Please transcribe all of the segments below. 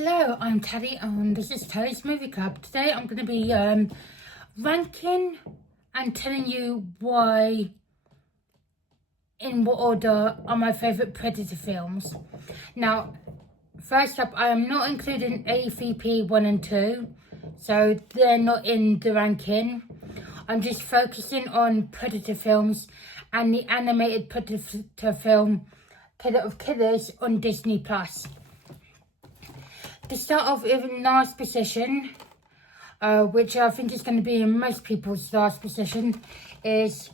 Hello, I'm Teddy and this is Teddy's Movie Club. Today I'm going to be ranking and telling you why, in what order, are my favourite Predator films. Now, first up, I am not including AVP 1 and 2, so they're not in the ranking. I'm just focusing on Predator films and the animated Predator film Killer of Killers on Disney+. To start off with in last position, which I think is going to be in most people's last position, is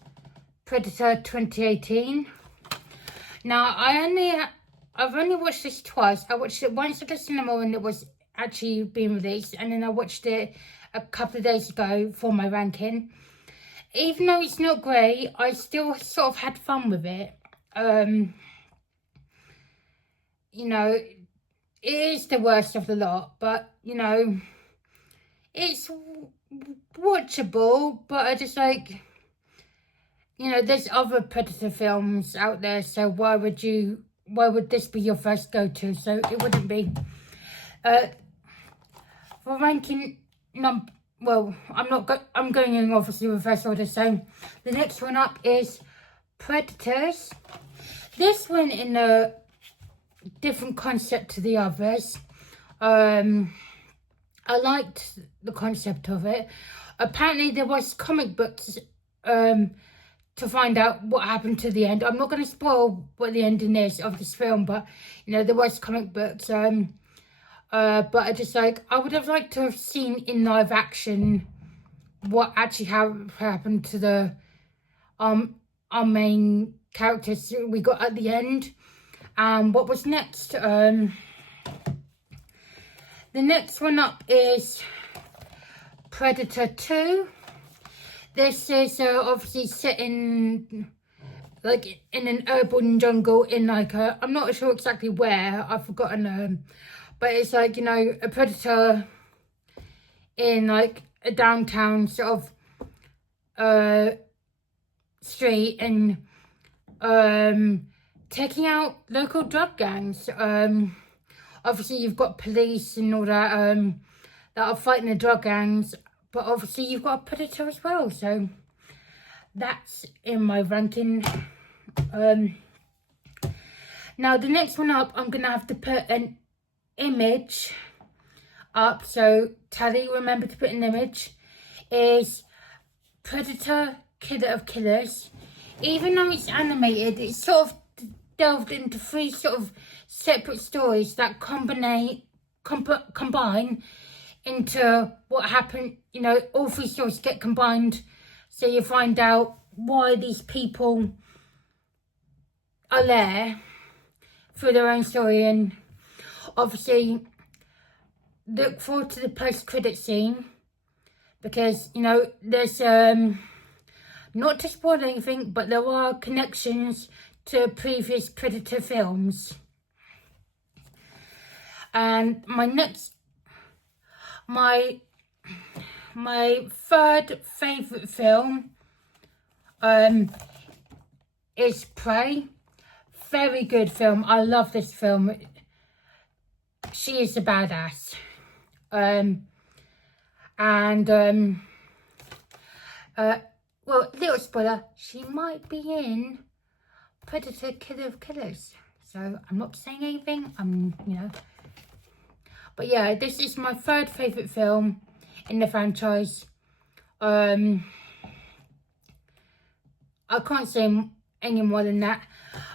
Predator 2018. Now, I've only watched this twice. I watched it once at the cinema when it was actually being released, and then I watched it a couple of days ago for my ranking. Even though it's not great, I still sort of had fun with it. You know, it is the worst of the lot, but, you know, it's watchable, but I just like, you know, there's other Predator films out there, so why would this be your first go-to? So it wouldn't be. For ranking I'm going in obviously reverse order, so the next one up is Predators. This one in a different concept to the others. I liked the concept of it. Apparently there was comic books to find out what happened to the end. I'm not going to spoil what the ending is of this film, but you know, there was comic books. But I would have liked to have seen in live action what actually happened to the our main characters we got at the end. What was next? The next one up is Predator 2. This is obviously set in an urban jungle in I'm not sure exactly where, I've forgotten, but it's like, you know, a predator in like a downtown sort of street and taking out local drug gangs. Obviously you've got police and all that that are fighting the drug gangs, but obviously you've got a predator as well, so that's in my ranking. Now the next one up, I'm gonna have to put an image up, so Tally, remember to put an image, is Predator Killer of Killers. Even though it's animated, it's sort of delved into three sort of separate stories that combine into what happened. You know, all three stories get combined, so you find out why these people are there through their own story. And obviously look forward to the post-credit scene, because, you know, there's not to spoil anything, but there are connections to previous Predator films. And my third favourite film is Prey. Very good film. I love this film. She is a badass. Well, little spoiler, she might be in Predator Killer of Killers, so I'm not saying anything, you know, but yeah, this is my third favourite film in the franchise. I can't say any more than that.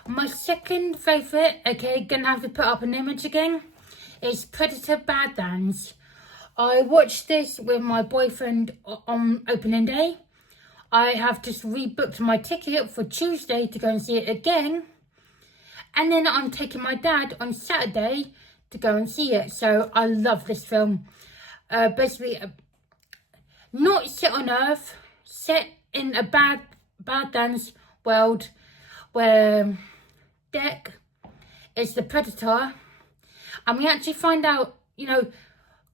My second favourite, okay, gonna have to put up an image again, is Predator Badlands. I watched this with my boyfriend on opening day. I have just rebooked my ticket for Tuesday to go and see it again. And then I'm taking my dad on Saturday to go and see it. So I love this film. Basically, not set on Earth, set in a Badlands world where Deck is the predator. And we actually find out, you know,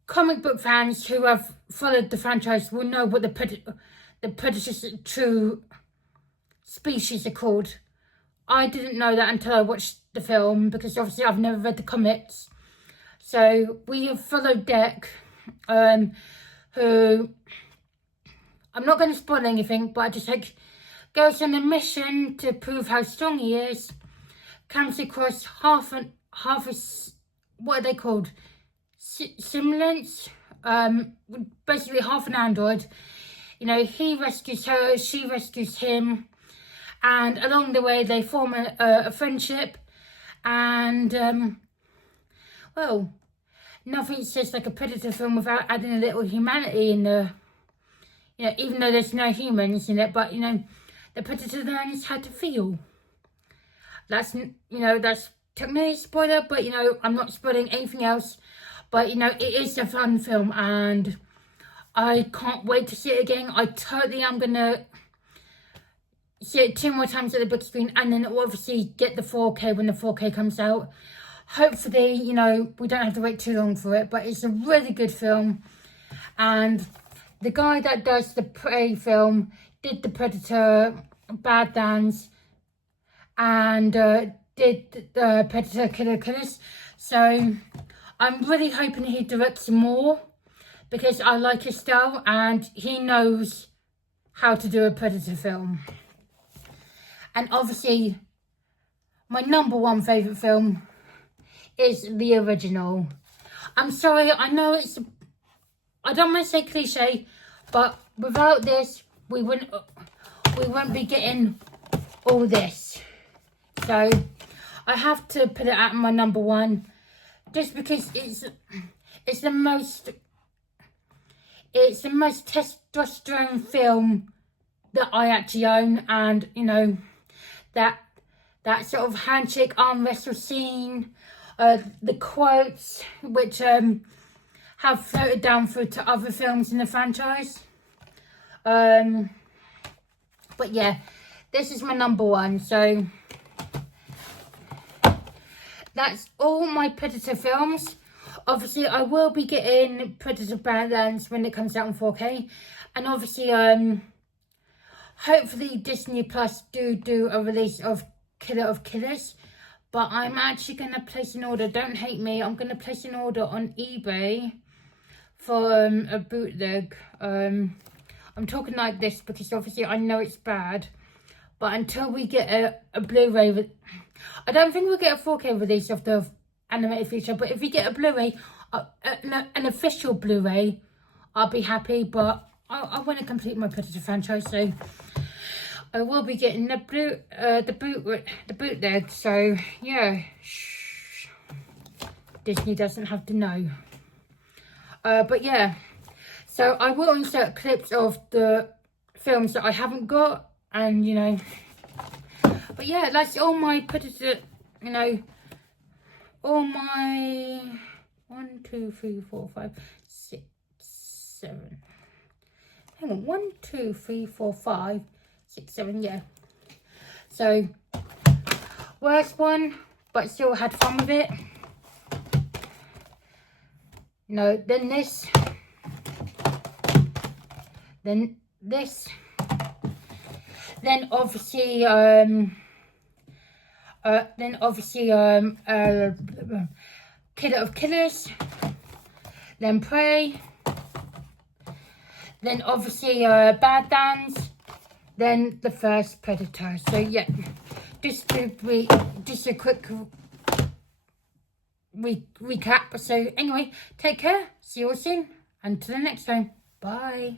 comic book fans who have followed the franchise will know what the predator's true species are called. I didn't know that until I watched the film, because obviously I've never read the comics. So we have followed Dec, who, I'm not going to spoil anything, but just like goes on a mission to prove how strong he is, comes across half a, what are they called? Simulants, basically half an android. You know, he rescues her, she rescues him, and along the way they form a friendship, and well, nothing says like a Predator film without adding a little humanity in the, you know, even though there's no humans in it, but you know, the Predator learns how to feel. That's, you know, that's technically a spoiler, but you know, I'm not spoiling anything else. But you know, it is a fun film and I can't wait to see it again. I totally am gonna see it 2 more times at the big screen, and then obviously get the 4K when the 4K comes out. Hopefully, you know, we don't have to wait too long for it, but it's a really good film. And the guy that does the Prey film did the Predator Badlands and did the Predator Killers. So I'm really hoping he directs more, because I like his style and he knows how to do a Predator film. And obviously, my #1 favourite film is the original. I'm sorry, I know it's, I don't want to say cliche, but without this, we wouldn't be getting all this. So I have to put it at my #1, just because it's the most testosterone film that I actually own. And you know, that sort of handshake arm wrestle scene, the quotes which have floated down through to other films in the franchise. But yeah, this is my #1. So that's all my Predator films. Obviously, I will be getting Predator Badlands when it comes out on 4K. And obviously, hopefully Disney Plus do a release of Killer of Killers. But I'm actually going to place an order. Don't hate me. I'm going to place an order on eBay for a bootleg. I'm talking like this because obviously I know it's bad. But until we get a Blu-ray, I don't think we'll get a 4K release of the animated feature. But if we get a Blu-ray, an official Blu-ray, I'll be happy. But I want to complete my Predator franchise, so I will be getting the bootleg. So yeah, shh, Disney doesn't have to know. But yeah, so I will insert clips of the films that I haven't got, and you know. But yeah, that's all my Predator. You know, all my 1, 2, 3, 4, 5, 6, 7. Hang on, 1, 2, 3, 4, 5, 6, 7. Yeah. So worst one, but still had fun with it. No, then this, then this, then obviously Killer of Killers, then Prey, then obviously Badlands, then the first Predator. So yeah, just a quick recap. So anyway, take care, see you all soon, until the next time, bye.